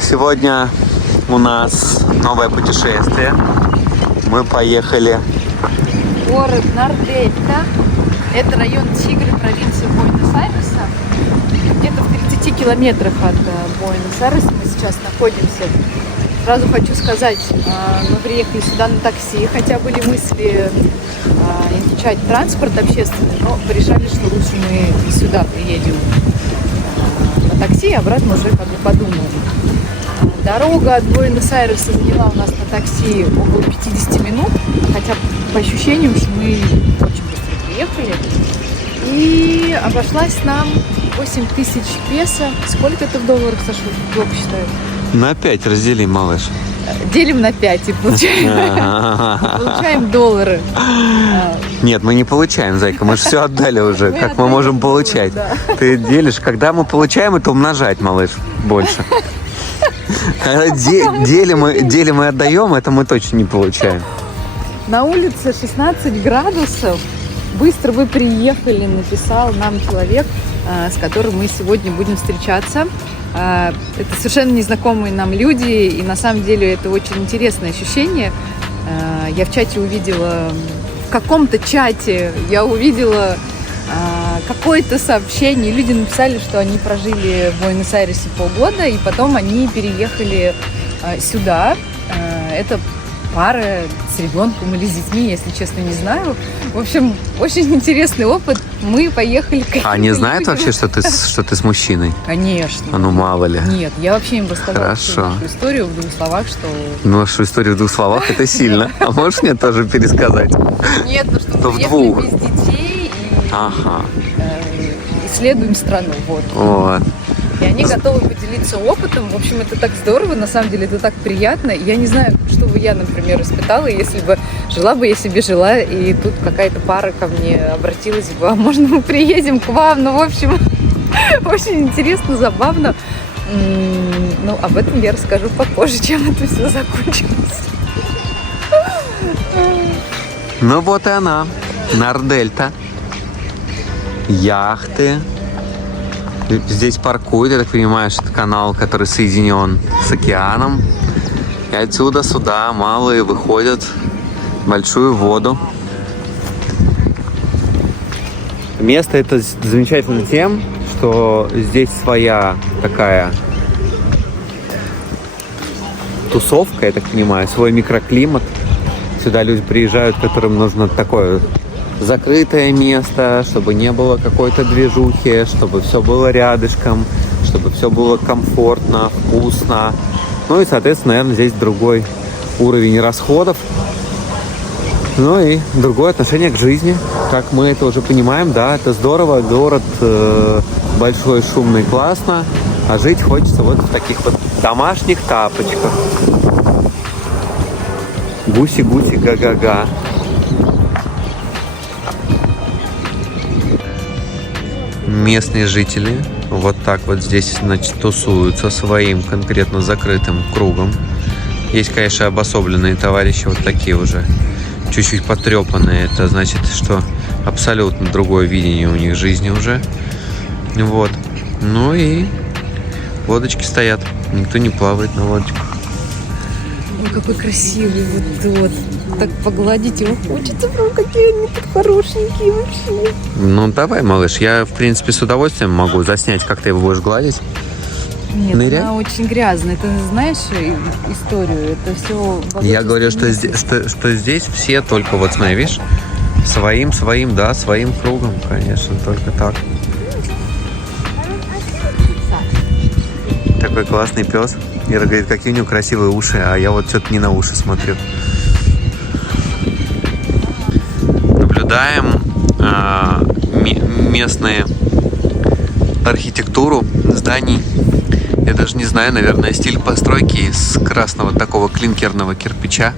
Сегодня у нас новое путешествие. Мы поехали. Город Нордельта. Это район Тигры, провинции Буэнос-Айреса. Где-то в 30 километрах от Буэнос-Айреса мы сейчас находимся. Сразу хочу сказать, мы приехали сюда на такси, хотя были мысли изучать транспорт общественный, но решали, что лучше мы сюда приедем на такси, а обратно уже подумаем. Дорога от Буэнос-Айреса заняла у нас на такси около 50 минут, хотя по ощущениям, что мы очень быстро приехали. И обошлась нам 8 тысяч песо. Сколько это в долларах, Саша, плохо считаю? На 5 разделим, малыш. Делим на 5 и получаем доллары. Нет, мы не получаем, зайка, мы же все отдали уже, как мы можем получать. Ты делишь, когда мы получаем, это умножать, малыш, больше. Когда делим и отдаем, это мы точно не получаем. На улице 16 градусов. Быстро вы приехали, написал нам человек, с которым мы сегодня будем встречаться. Это совершенно незнакомые нам люди, и на самом деле это очень интересное ощущение. Я в чате увидела, в каком-то чате я увидела какое-то сообщение. Люди написали, что они прожили в Буэнос-Айресе полгода, и потом они переехали сюда. Это пара с ребенком или с детьми, если честно, не знаю. В общем, очень интересный опыт. Мы поехали к А они знают вообще, что ты с мужчиной? Конечно. А ну мало ли. Нет, я вообще им рассказала Хорошо. всю историю в двух словах, что... Ну, что историю в двух словах, это сильно. А можешь мне тоже пересказать? Нет, ну что То мы в приехали двух. без детей и исследуем страну. Вот. Вот. И они готовы поделиться опытом. В общем, это так здорово, на самом деле, это так приятно. Я не знаю, что бы я, например, испытала, если бы жила бы я себе жила, и тут какая-то пара ко мне обратилась бы, а можно мы приедем к вам? Ну, в общем, очень интересно, забавно. Ну, об этом я расскажу попозже, чем это все закончилось. Ну вот и она, Нордельта. Яхты. Здесь паркуют, я так понимаю, что это канал, который соединен с океаном. И отсюда сюда малые выходят в большую воду. Место это замечательно тем, что здесь своя такая тусовка, я так понимаю, свой микроклимат. Сюда люди приезжают, которым нужно такое закрытое место, чтобы не было какой-то движухи, чтобы все было рядышком, чтобы все было комфортно, вкусно. Ну и, соответственно, наверное, здесь другой уровень расходов. Ну и другое отношение к жизни, как мы это уже понимаем, да, это здорово, город большой, шумный, классно, а жить хочется вот в таких вот домашних тапочках. Гуси-гуси, га-га-га. Местные жители вот так вот здесь, значит, тусуются своим конкретно закрытым кругом. Есть, конечно, обособленные товарищи, вот такие уже, чуть-чуть потрепанные. Это значит, что абсолютно другое видение у них жизни уже. Вот. Ну и лодочки стоят. Никто не плавает на лодочках. Ой, какой красивый вот. Так погладить его хочется, прям какие они тут хорошенькие вообще. Ну давай, малыш, я в принципе с удовольствием могу заснять, как ты его будешь гладить. Нет, Ныряй. она очень грязная. Ты знаешь историю? Это все... Я говорю, что здесь все только вот смотри, видишь, своим, да, своим кругом, конечно, только так. Такой классный пес. Ира говорит, какие у него красивые уши, а я вот что-то не на уши смотрю. Наблюдаем местную архитектуру зданий. Я даже не знаю, наверное, стиль постройки из красного такого клинкерного кирпича.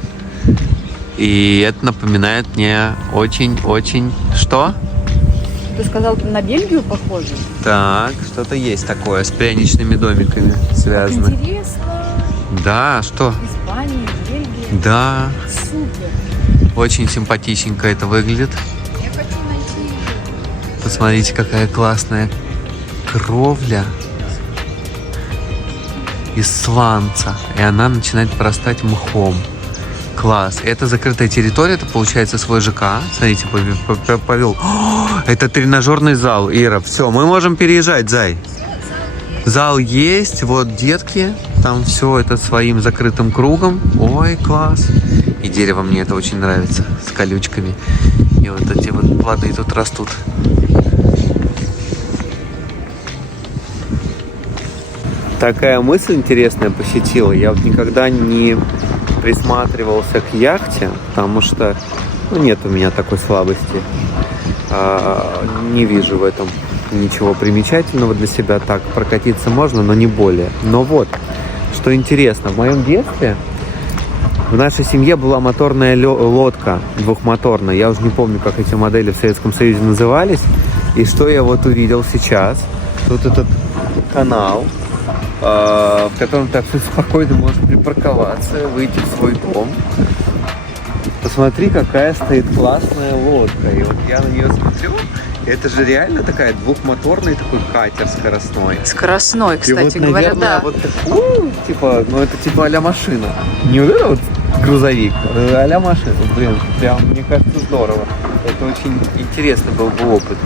И это напоминает мне очень-очень... Что? Ты сказал, на Бельгию похоже? Так, что-то есть такое с пряничными домиками связано. Интересно. Да, что? Испания, Бельгия. Да. Супер. Очень симпатичненько это выглядит. Я хочу найти... Посмотрите, какая классная кровля. из сланца, и она начинает прорастать мхом. Класс. Это закрытая территория, это получается свой ЖК. Смотрите, повел. О, это тренажерный зал, Ира. Все, мы можем переезжать, зай. Зал есть, вот детки, там все это своим закрытым кругом. Ой, класс. И дерево мне это очень нравится, с колючками. И вот эти вот плоды тут растут. Такая мысль интересная посетила. Я вот никогда не присматривался к яхте, потому что нет у меня такой слабости. Не вижу в этом ничего примечательного для себя. Так, прокатиться можно, но не более. Но вот, что интересно, в моем детстве в нашей семье была моторная лодка, двухмоторная. Я уже не помню, как эти модели в Советском Союзе назывались. И что я вот увидел сейчас. Тут этот канал, в котором ты абсолютно спокойно можешь припарковаться, выйти в свой дом. Посмотри, какая стоит классная лодка. И вот я на нее смотрю, и это же реально такая двухмоторный такой катер скоростной. Скоростной, кстати и вот, говоря, наверное, да. Вот типа, ну это типа а-ля машина. Не вот это вот грузовик, а а-ля машина. Блин, прям, мне кажется, здорово. Это очень интересный был бы опыт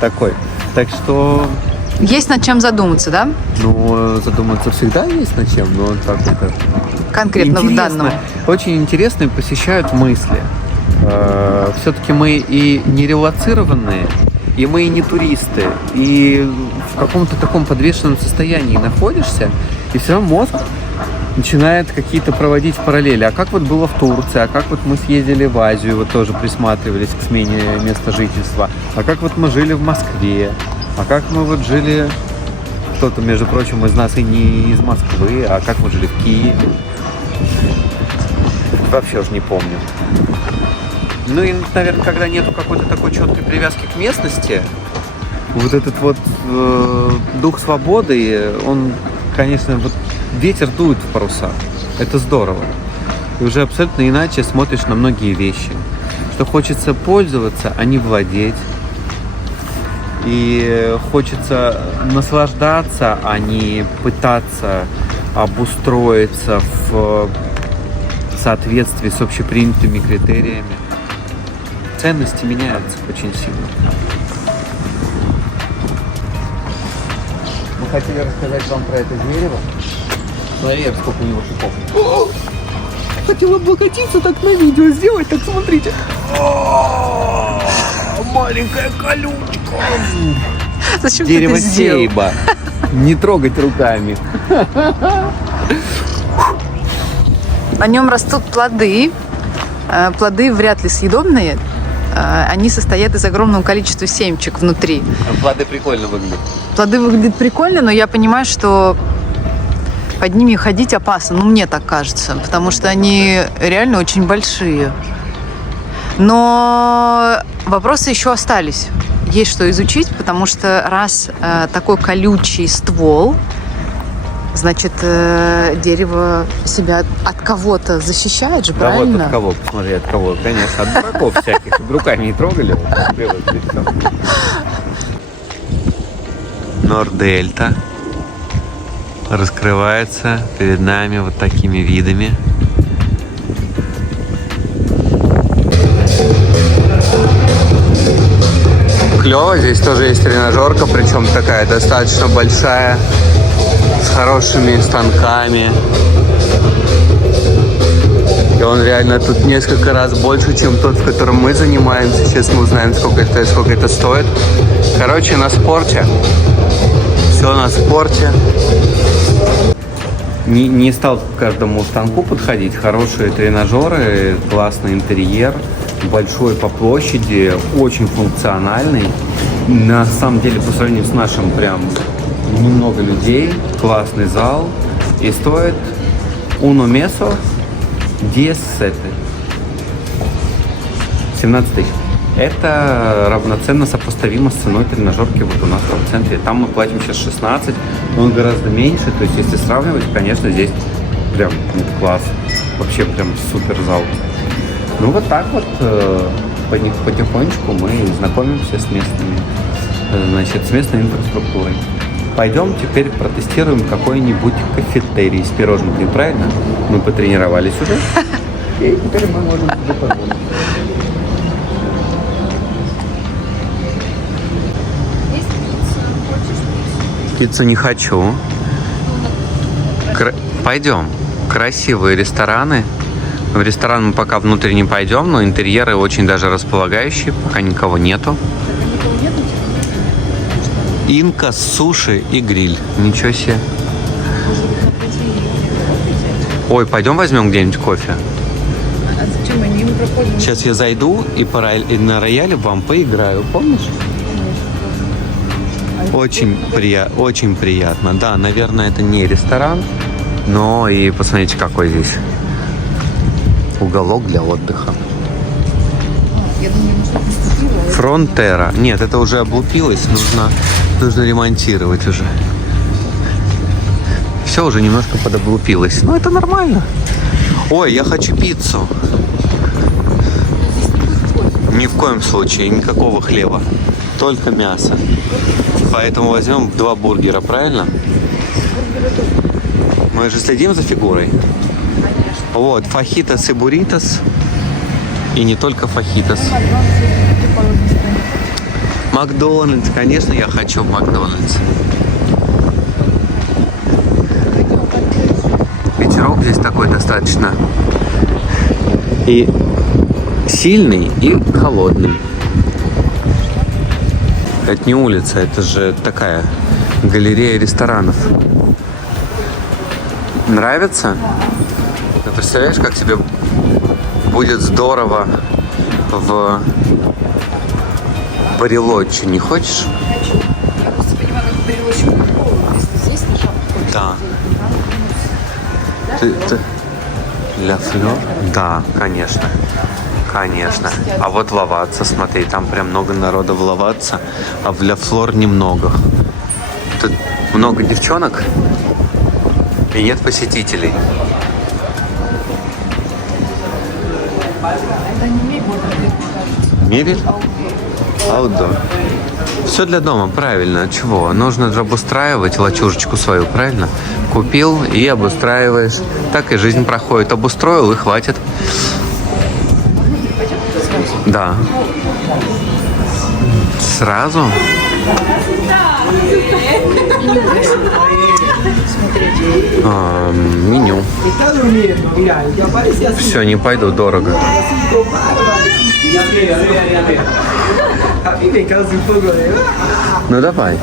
такой. Так что... Есть над чем задуматься, да? Ну, задуматься всегда есть над чем, но так это... Конкретно в данном. Очень интересно посещают мысли. Все-таки мы и не релацированные, и мы и не туристы, и в каком-то таком подвешенном состоянии находишься, и все равно мозг начинает какие-то проводить параллели. А как вот было в Турции, а как вот мы съездили в Азию, вот тоже присматривались к смене места жительства, а как вот мы жили в Москве, а как мы вот жили, кто-то, между прочим, из нас и не из Москвы, а как мы жили в Киеве. Вообще уже не помню. Ну и, наверное, когда нету какой-то такой четкой привязки к местности, вот этот вот дух свободы, он, конечно, вот ветер дует в парусах. Это здорово. И уже абсолютно иначе смотришь на многие вещи. Что хочется пользоваться, а не владеть. И хочется наслаждаться, а не пытаться обустроиться в соответствии с общепринятыми критериями. Ценности меняются очень сильно. Мы хотели рассказать вам про это дерево. Смотри, сколько у него шипов. Хотела облокотиться так на видео сделать, так смотрите. Маленькая колючка. Зачем Дерево ты это сделал? сейба. Не трогать руками. На нем растут плоды. Плоды вряд ли съедобные. Они состоят из огромного количества семечек внутри. Плоды прикольно выглядят. Плоды выглядят прикольно, но я понимаю, что под ними ходить опасно. Ну, мне так кажется. Потому что они реально очень большие. Но вопросы еще остались. Есть что изучить, потому что раз такой колючий ствол, значит, дерево себя от кого-то защищает же, Да правильно? вот от кого, посмотри, от кого. Конечно, от дураков всяких. Руками не трогали. Нордельта раскрывается перед нами вот такими видами. Клево, здесь тоже есть тренажерка, причем такая достаточно большая, с хорошими станками. И он реально тут несколько раз больше, чем тот, в котором мы занимаемся. Сейчас мы узнаем, сколько это стоит. Короче, на спорте. Все на спорте. Не стал к каждому станку подходить. Хорошие тренажеры, классный интерьер, большой по площади, очень функциональный. На самом деле, по сравнению с нашим, прям немного людей, классный зал. И стоит uno meso 17. 17 тысяч. Это равноценно сопоставимо с ценой тренажерки вот у нас в центре. Там мы платим сейчас 16, но он гораздо меньше. То есть, если сравнивать, конечно, здесь прям класс. Вообще прям супер зал. Ну вот так вот потихонечку мы знакомимся с местными, значит, с местной инфраструктурой. Пойдем теперь протестируем какой-нибудь кафетерий с пироженками, правильно? Мы потренировались уже. И теперь мы можем туда позвонить. Пиццу не хочу. Пойдем. Красивые рестораны. В ресторан мы пока внутрь не пойдем, но интерьеры очень даже располагающие. Пока никого нету. Инка, суши и гриль. Ничего себе. Ой, пойдем возьмем где-нибудь кофе. А зачем они им проходим? Сейчас я зайду и на рояле вам поиграю, помнишь? Очень приятно. Да, наверное, это не ресторан, но и посмотрите, какой здесь уголок для отдыха. Я думаю, что Фронтера. Нет, это уже облупилось, нужно ремонтировать уже. Все уже немножко подоблупилось. Но это нормально. Ой, я хочу пиццу. Ни в коем случае, никакого хлеба. Только мясо. Поэтому возьмем 2 бургера, правильно? Мы же следим за фигурой. Вот, фахитос и буритос. И не только фахитос. Макдональдс, конечно, я хочу в Макдональдс. Ветерок здесь такой достаточно и сильный, и холодный. Это не улица, это же такая галерея ресторанов. Нравится? Ты представляешь, как тебе будет здорово в Барелоччи, не хочешь? хочу. Я просто понимаю, как Барелоччи Кубкова, если здесь на шапку. Да. Ты... Ля Флёр? Да, конечно. Конечно. А вот Лаватца, смотри, там прям много народа в Лаватца, а в Ля Флор немного. Тут много девчонок и нет посетителей. Это не мебель, мне кажется. Мебель? Аутдор. Все для дома, правильно. Чего? Нужно же обустраивать лачужечку свою, правильно? Купил и обустраиваешь. Так и жизнь проходит. Обустроил и хватит. Да. Сразу? Меню. Все, не пойду, дорого. Ну давай.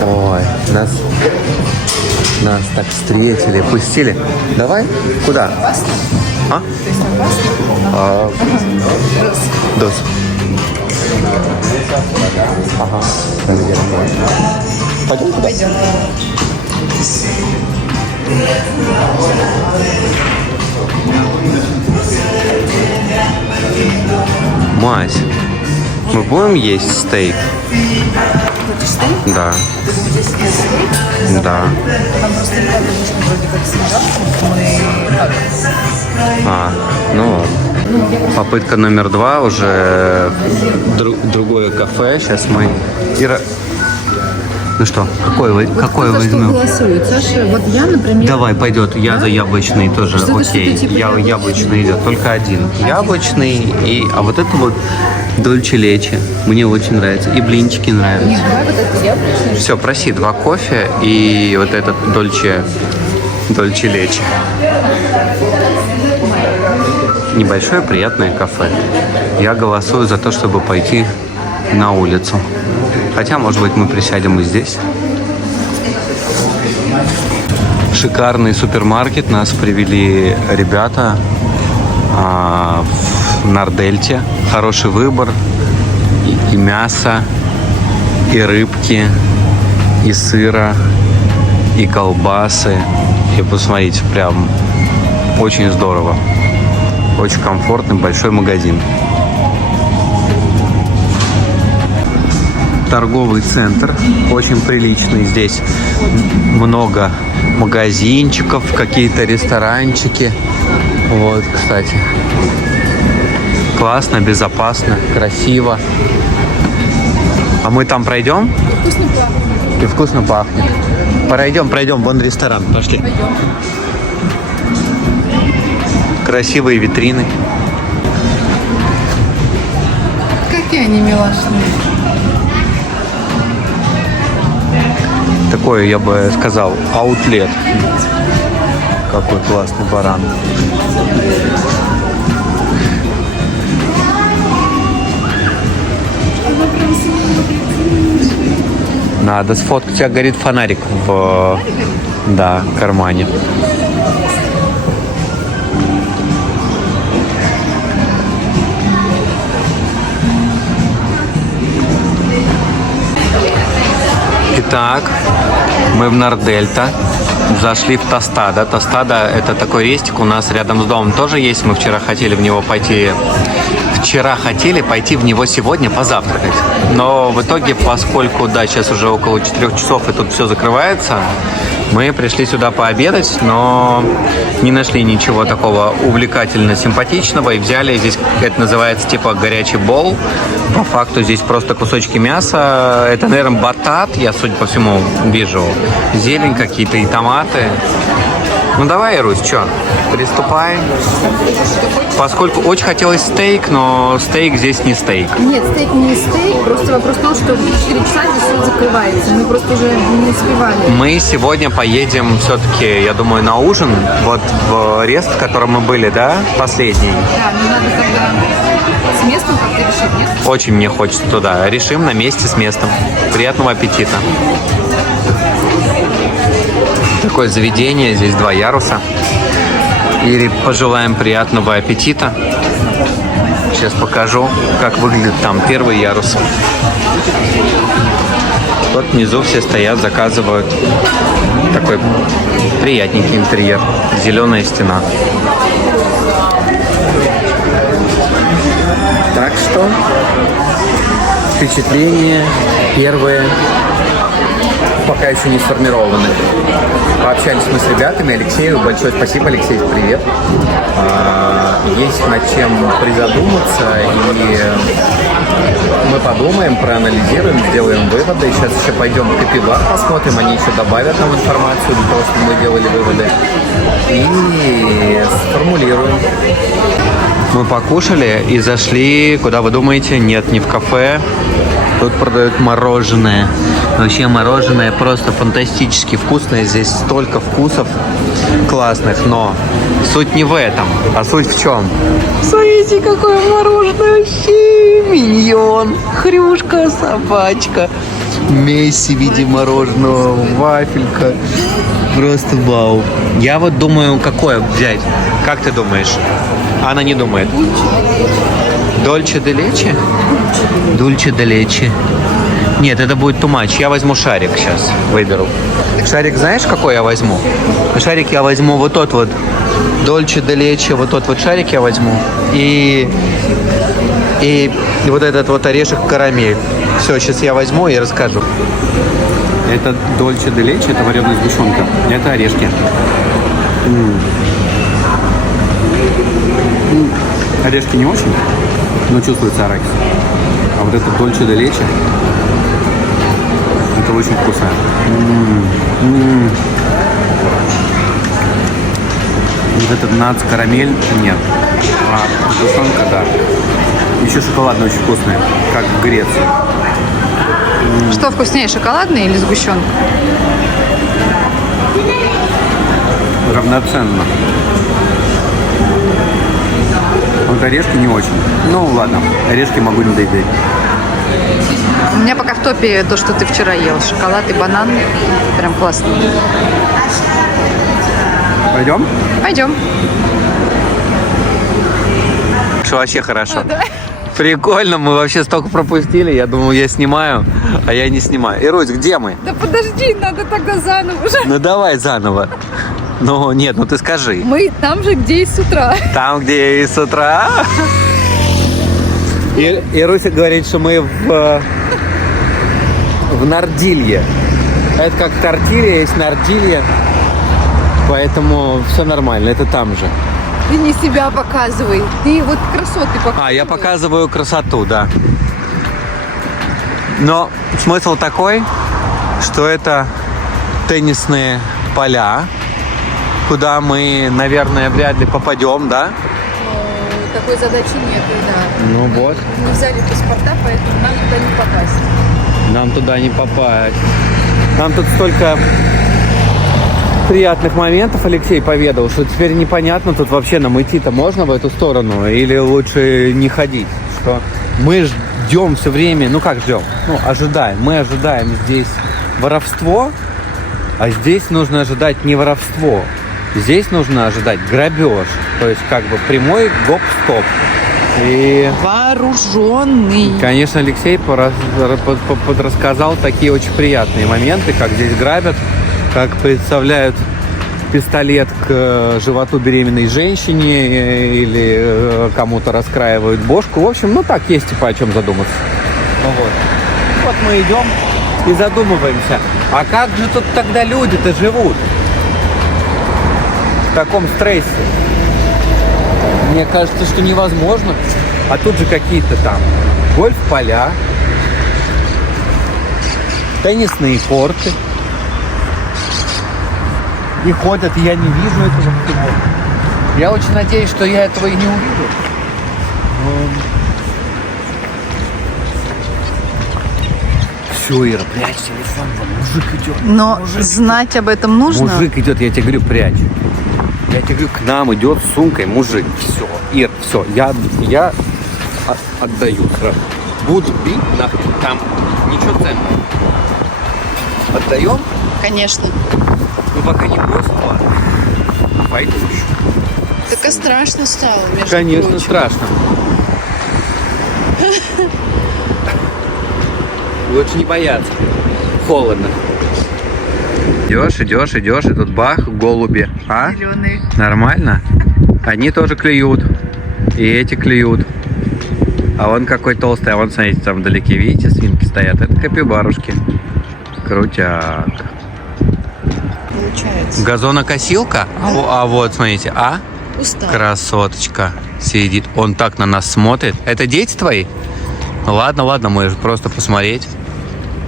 Ой, нас так встретили, пустили. Давай? Куда? А? Дос. Ага. Пойдем туда? Пойдем. Мась, мы будем есть стейк? Хочешь стейк? Да. Здесь нет стейк? Да. Там просто ребята вышли вроде как снежанку. Мы... Ну ладно. Попытка номер 2, уже другое кафе. Сейчас мы... Ну что, какой возьмем? Голосует, Саша? Вот я, например... Давай, пойдет. Я за яблочный тоже. Что-то, окей. что-то типа Яблочный идет. Только один. Яблочный а вот это вот дольче лечи. Мне очень нравится. И блинчики нравятся. Нет, давай вот это яблочный. Все, проси 2 кофе и вот этот дольче лечи. Небольшое приятное кафе. Я голосую за то, чтобы пойти на улицу. Хотя, может быть, мы присядем и здесь. Шикарный супермаркет. Нас привели ребята в Нордельте. Хороший выбор. И мясо, и рыбки, и сыра, и колбасы. И посмотрите, прям очень здорово. Очень комфортный большой магазин. Торговый центр, очень приличный. Здесь много магазинчиков, какие-то ресторанчики. Вот, кстати. Классно, безопасно, красиво. А мы там пройдем? Вкусно пахнет. И вкусно пахнет. Пройдем, вон ресторан, пошли. Пойдем. Красивые витрины. Какие они милашные. Такой, я бы сказал, аутлет. Какой классный баран. Надо сфоткать. У тебя горит фонарик в кармане. Итак, мы в Нордельта. Зашли в Тостадо. Тостадо – это такой рестик у нас рядом с домом тоже есть. Мы вчера хотели в него пойти. Хотели пойти в него сегодня позавтракать. Но в итоге, поскольку, сейчас уже около 4 часов и тут все закрывается, мы пришли сюда пообедать, но не нашли ничего такого увлекательно симпатичного и взяли здесь, это называется типа горячий бол. По факту здесь просто кусочки мяса. Это, наверное, батат, я, судя по всему, вижу. Зелень какие-то и томаты. Ну давай, Русь, что, приступаем. Поскольку очень хотелось стейк, но стейк здесь не стейк. Нет, стейк не стейк, просто вопрос в том, что в 4 часа здесь все закрывается. Мы просто уже не успевали. Мы сегодня поедем все-таки, я думаю, на ужин. Вот в рест, в котором мы были, да, последний. Да, но надо тогда с местом как-то решить, нет? Очень мне хочется туда. Решим на месте с местом. Приятного аппетита. Такое заведение, здесь 2 яруса. И пожелаем приятного аппетита. Сейчас покажу, как выглядит там первый ярус. Вот внизу все стоят, заказывают. Такой приятненький интерьер. Зеленая стена. Так что впечатления первые пока еще не сформированы. Пообщались мы с ребятами. Алексею большое спасибо. Алексей, привет. Есть над чем призадуматься, и мы подумаем, проанализируем, сделаем выводы. Сейчас еще пойдем в Капибар посмотрим, они еще добавят нам информацию для того, чтобы мы делали выводы. И сформулируем. Мы покушали и зашли, куда вы думаете? Нет, не в кафе. Тут продают мороженое. Вообще мороженое просто фантастически вкусное. Здесь столько вкусов классных, но суть не в этом, а суть в чем? Смотрите, какое мороженое вообще! Миньон, хрюшка, собачка, Месси в виде мороженого, вафелька. Просто вау. Я вот думаю, какое взять. Как ты думаешь? Она не думает. Дольче де лече? Дульче де лече. Нет, это будет too much. Я возьму шарик сейчас, выберу. Шарик знаешь, какой я возьму? Шарик я возьму вот тот вот. Дольче де лече, вот тот вот шарик я возьму. И вот этот вот орешек карамель. Все, сейчас я возьму и расскажу. Это дольче де лече, это вареная сгущенка. Это орешки. Орешки не очень, но чувствуется арахис. А вот это дольче де лече, это очень вкусно. Вот этот нац карамель нет. А сгущенка, да. Еще шоколадная очень вкусная, как в Греции. Что вкуснее, шоколадный или сгущенка? Равноценно. Вот орешки не очень. Ну ладно, орешки могу не доедать. У меня пока в топе то, что ты вчера ел. Шоколад и банан. Прям классно. Пойдем? Пойдем. Что вообще хорошо. Прикольно, мы вообще столько пропустили. Я думал, я снимаю, а я не снимаю. Ирусь, где мы? Да подожди, надо тогда заново уже. Ну давай заново. Ну нет, ну ты скажи. Мы там же, где и с утра. Там, где и с утра. И Руся говорит, что мы в Нордилье. Это как тортилья, есть Нордилья. Поэтому все нормально, это там же. Ты не себя показывай. Ты вот красоты показывай. Я показываю красоту, да. Но смысл такой, что это теннисные поля, куда мы, наверное, вряд ли попадем, да? Ну, такой задачи нет, да. Ну вот. Мы не взяли паспорта, поэтому нам туда не попасть. Нам туда не попасть. Нам тут столько приятных моментов Алексей поведал, что теперь непонятно, тут вообще нам идти-то можно в эту сторону или лучше не ходить. Что мы ждем все время, ну как ждем? Ну, ожидаем. Мы ожидаем здесь воровство, а здесь нужно ожидать не воровство. Здесь нужно ожидать грабеж. То есть как бы прямой гоп-стоп. И, Вооруженный. конечно, Алексей подрассказал такие очень приятные моменты, как здесь грабят, как представляют пистолет к животу беременной женщине или кому-то раскраивают бошку. В общем, ну так есть типа о чем задуматься. Ну вот мы идем и задумываемся, а как же тут тогда люди-то живут в таком стрессе? Мне кажется, что невозможно. А тут же какие-то там гольф-поля, теннисные корты. И ходят, и я не вижу этого всего. Я очень надеюсь, что я этого и не увижу. Все, Ира, прячь телефон, вон мужик идет. Но знать об этом нужно. Мужик идет, я тебе говорю, прячь. Я тебе говорю, к нам идет с сумкой мужик. Все, Ир, все, я отдаю сразу. Буду бить нахрен, там ничего ценного. Отдаем? Конечно. Ну пока не бросил, ладно. Пойду еще. Так и страшно стало, между Конечно, прочим. страшно. Лучше не бояться. Холодно. Идешь, и тут бах, голуби. А? Зеленые. Нормально? Они тоже клюют. И эти клюют. А вон какой толстый. А вон, смотрите, там вдалеке, видите, свинки стоят. Это капибарушки. Крутяк. Получается. Газонокосилка? А вот, смотрите, Устал. красоточка сидит. Он так на нас смотрит. Это дети твои? Ладно, можешь просто посмотреть.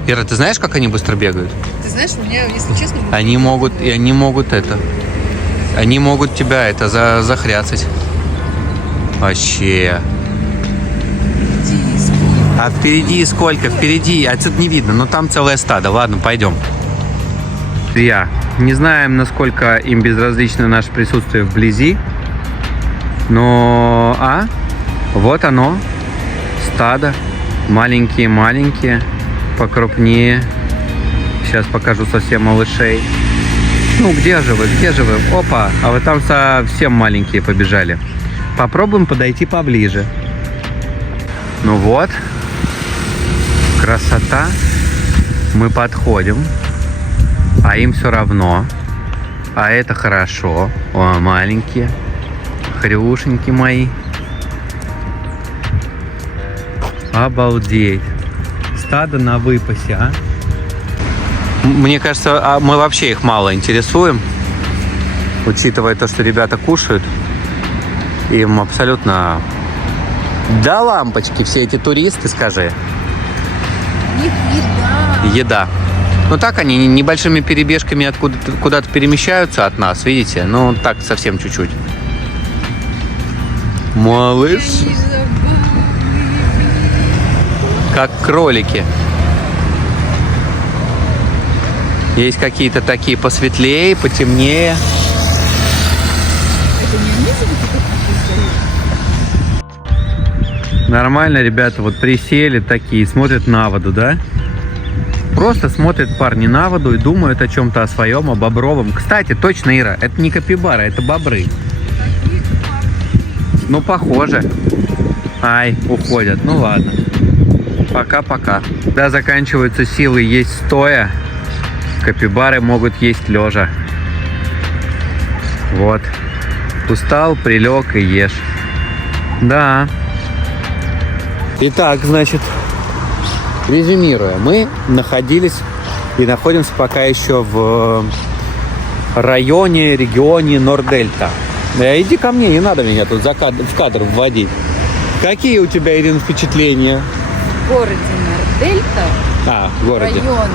Ира, ты знаешь, как они быстро бегают? Ты знаешь, у меня, если честно... Они могут тебя захряцать. Вообще. А впереди сколько? Впереди, отсюда не видно, но там целое стадо. Ладно, пойдем. Я не знаем, насколько им безразлично наше присутствие вблизи, но вот оно, стадо, маленькие, покрупнее. Сейчас покажу совсем малышей. Ну, где же вы? Опа, а вы там совсем маленькие побежали. Попробуем подойти поближе. Ну вот, красота. Мы подходим. А им все равно. А это хорошо. О, маленькие. Хрюшеньки мои. Обалдеть. Стадо на выпасе, а? Мне кажется, мы вообще их мало интересуем. Учитывая то, что ребята кушают. Им абсолютно до лампочки все эти туристы, скажи. Еда. Ну так они небольшими перебежками куда-то перемещаются от нас, видите? Ну так совсем чуть-чуть. Малыш. Как кролики. Есть какие-то такие посветлее, потемнее. Нормально, ребята, вот присели такие, смотрят на воду, да? Просто смотрят парни на воду и думают о чем-то, о своем, о бобровом. Кстати, точно, Ира, это не капибара, это бобры. Ну, похоже. Ай, уходят. Ну, ладно. Пока-пока. Когда заканчиваются силы есть стоя, капибары могут есть лежа. Вот. Устал, прилег и ешь. Да. Итак, значит, резюмируя, мы находились и находимся пока еще в регионе Нордельта. Да иди ко мне, не надо меня тут в кадр вводить. Какие у тебя, Ирина, впечатления? В городе Нордельта, В городе. район,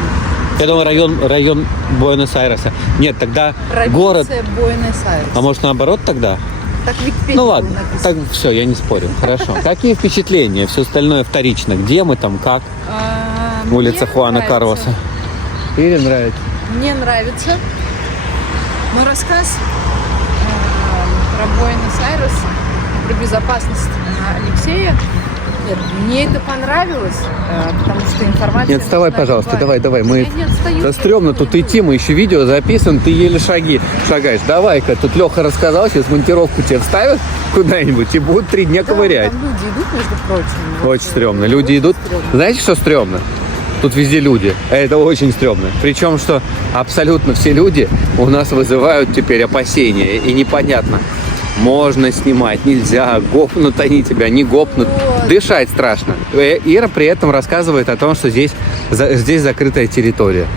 Я думаю, район Буэнос-Айреса. Нет, тогда город. провинция Буэнос-Айрес. А может наоборот тогда? Так в Википедии Ну ладно, написано. так все, я не спорю. Хорошо. Какие впечатления? Все остальное вторично. Где мы там, как? Улица Мне Хуана нравится. Карлоса. Ире нравится. Мне нравится мой рассказ про Буэнос-Айрес, про безопасность Алексея. Нет, мне это понравилось, потому что информация... Не отставай, нужна пожалуйста, любая. давай. Мы... Я не отстаю. Да стрёмно тут идти, мы еще видео записываем, ты еле шагаешь. Давай-ка, тут Леха рассказал, сейчас монтировку тебе вставят куда-нибудь и будут 3 дня Да, ковырять. там люди идут, между прочим. Очень стрёмно. Люди идут. Стрёмно. Знаете, что стрёмно? Тут везде люди. Это очень стрёмно. Причем, что абсолютно все люди у нас вызывают теперь опасения. И непонятно, можно снимать, нельзя, гопнут они тебя, не гопнут. Вот. Дышать страшно. Ира при этом рассказывает о том, что здесь закрытая территория.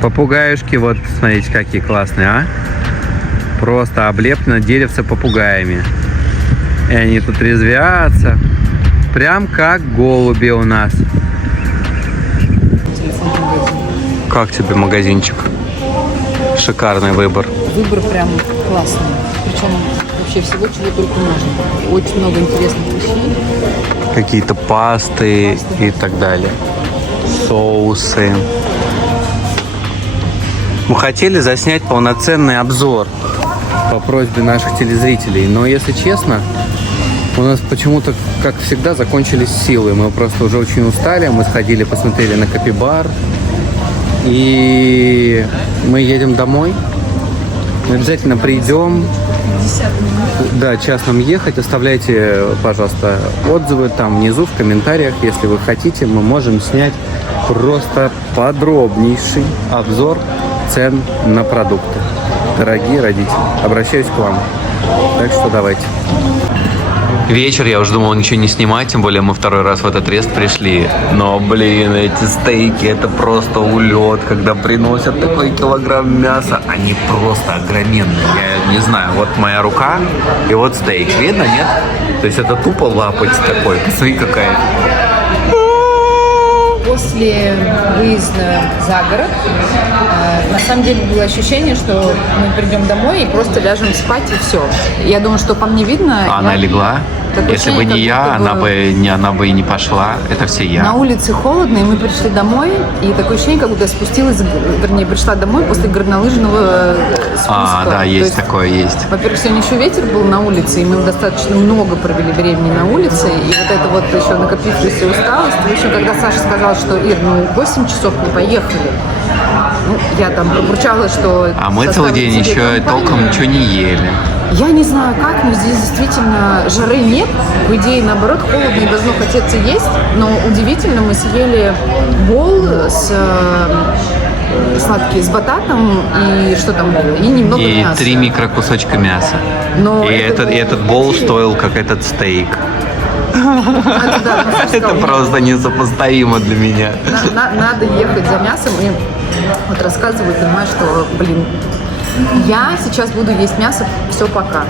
Попугаюшки, вот смотрите, какие классные, а? Просто облеплено деревце попугаями. И они тут резвятся. Прям как голуби у нас. Как тебе магазинчик? Шикарный выбор. Выбор прям классный. Причем вообще всего, чего только можно. Очень много интересных вещей. Какие-то пасты и так далее. Соусы. Мы хотели заснять полноценный обзор по просьбе наших телезрителей. Но, если честно, у нас почему-то, как всегда, закончились силы. Мы просто уже очень устали. Мы сходили, посмотрели на Капибар. И мы едем домой. Мы обязательно придем. 50 минут. Да, час нам ехать. Оставляйте, пожалуйста, отзывы там внизу в комментариях. Если вы хотите, мы можем снять просто подробнейший обзор цен на продукты. Дорогие родители, обращаюсь к вам. Так что давайте. Вечер, я уже думал ничего не снимать, тем более мы второй раз в этот рест пришли. Но, блин, эти стейки, это просто улет, когда приносят такой килограмм мяса. Они просто огроменные, я не знаю, вот моя рука и вот стейк, видно, нет? То есть это тупо лапоть такой, посмотри какая. После выезда за город, на самом деле было ощущение, что мы придем домой и просто ляжем спать и все. Я думаю, что по мне видно. Она легла. Такое Если бы ощущение, не я, как будто она бы и не пошла. Это все На я. улице холодно, и мы пришли домой, и такое ощущение, как будто я спустилась, вернее, пришла домой после горнолыжного спуска. Да, То есть такое, есть. Во-первых, сегодня еще ветер был на улице, и мы достаточно много провели времени на улице, и вот это вот еще накопившаяся усталость. В общем, когда Саша сказал, что Ир, 8 часов не поехали, я там пробурчала, что... А мы целый день составить себе еще компанию. толком ничего не ели. Я не знаю как, но здесь действительно жары нет. По идее, наоборот, холодно и должно хотеться есть. Но удивительно, мы съели бол с сладкие с бататом и что там было, и немного И мяса. 3 микрокусочка мяса. Но И это было этот бол вообще- стоил, как этот стейк. Да, ну, Саша Это сказал, просто несопоставимо для меня. Надо ехать за мясом. И вот рассказываю, понимаю, что, я сейчас буду есть мясо, все пока.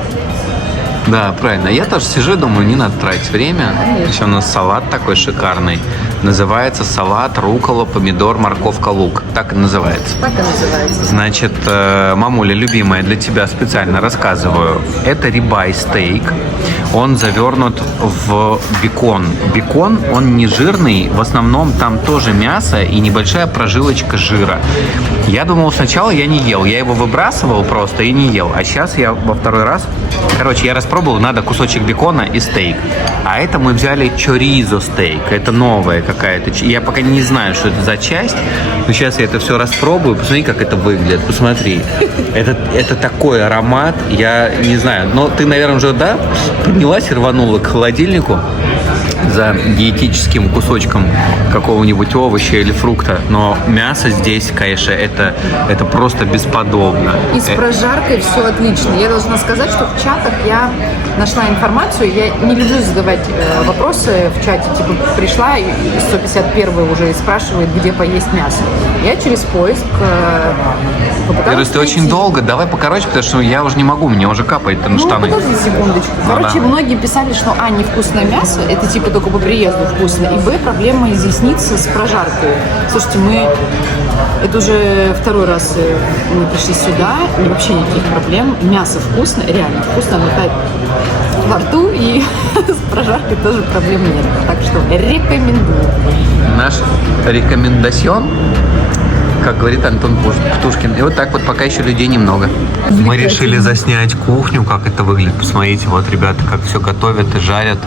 Да, правильно. Я тоже сижу и думаю, не надо тратить время. Конечно. Еще у нас салат такой шикарный. Называется салат руккола, помидор, морковка, лук. Так и называется. Так и называется. Значит, мамуля, любимая, для тебя специально рассказываю. Это рибай стейк. Он завернут в бекон. Бекон, он не жирный. В основном там тоже мясо и небольшая прожилочка жира. Я думал, сначала я не ел. Я его выбрасывал просто и не ел. А сейчас я во второй раз... Короче, я распробовал, надо кусочек бекона и стейк. А это мы взяли чоризо стейк. Это новая какая-то. Я пока не знаю, что это за часть. Но сейчас я это все распробую. Посмотри, как это выглядит. Посмотри. Это такой аромат. Я не знаю. Но ты, наверное, уже, да, поднялась и рванула к холодильнику. за диетическим кусочком какого-нибудь овоща или фрукта, но мясо здесь, конечно, это просто бесподобно. И с прожаркой все отлично. Я должна сказать, что в чатах я нашла информацию. Я не люблю задавать вопросы в чате. Типа пришла и 151 уже спрашивает, где поесть мясо. Я через поиск попыталась Ты найти. очень долго, давай покороче, потому что я уже не могу, мне уже капает на штаны. Подожди секундочку. Короче, да. многие писали, что невкусное мясо, это типа только по приезду вкусно, и проблема изъясниться с прожаркой. Слушайте, это уже второй раз мы пришли сюда, и вообще никаких проблем. Мясо вкусно, реально вкусно, оно тает во рту, и с прожаркой тоже проблем нет. Так что рекомендую. Наш рекомендацион, как говорит Антон Птушкин. И вот так вот, пока еще людей немного. Мы решили заснять кухню, как это выглядит. Посмотрите, вот ребята, как все готовят и жарят.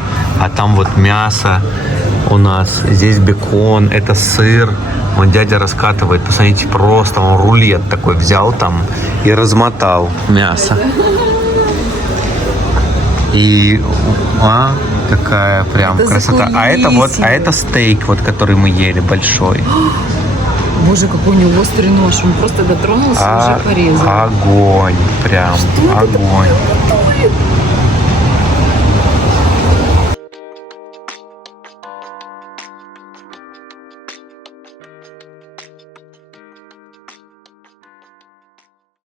А там вот мясо у нас. Здесь бекон, это сыр. Вон дядя раскатывает. Посмотрите, просто он рулет такой взял там и размотал мясо. И какая прям это красота. А это стейк, вот, который мы ели, большой. Боже, какой у него острый нож. Он просто дотронулся и уже порезал. Огонь, прям огонь.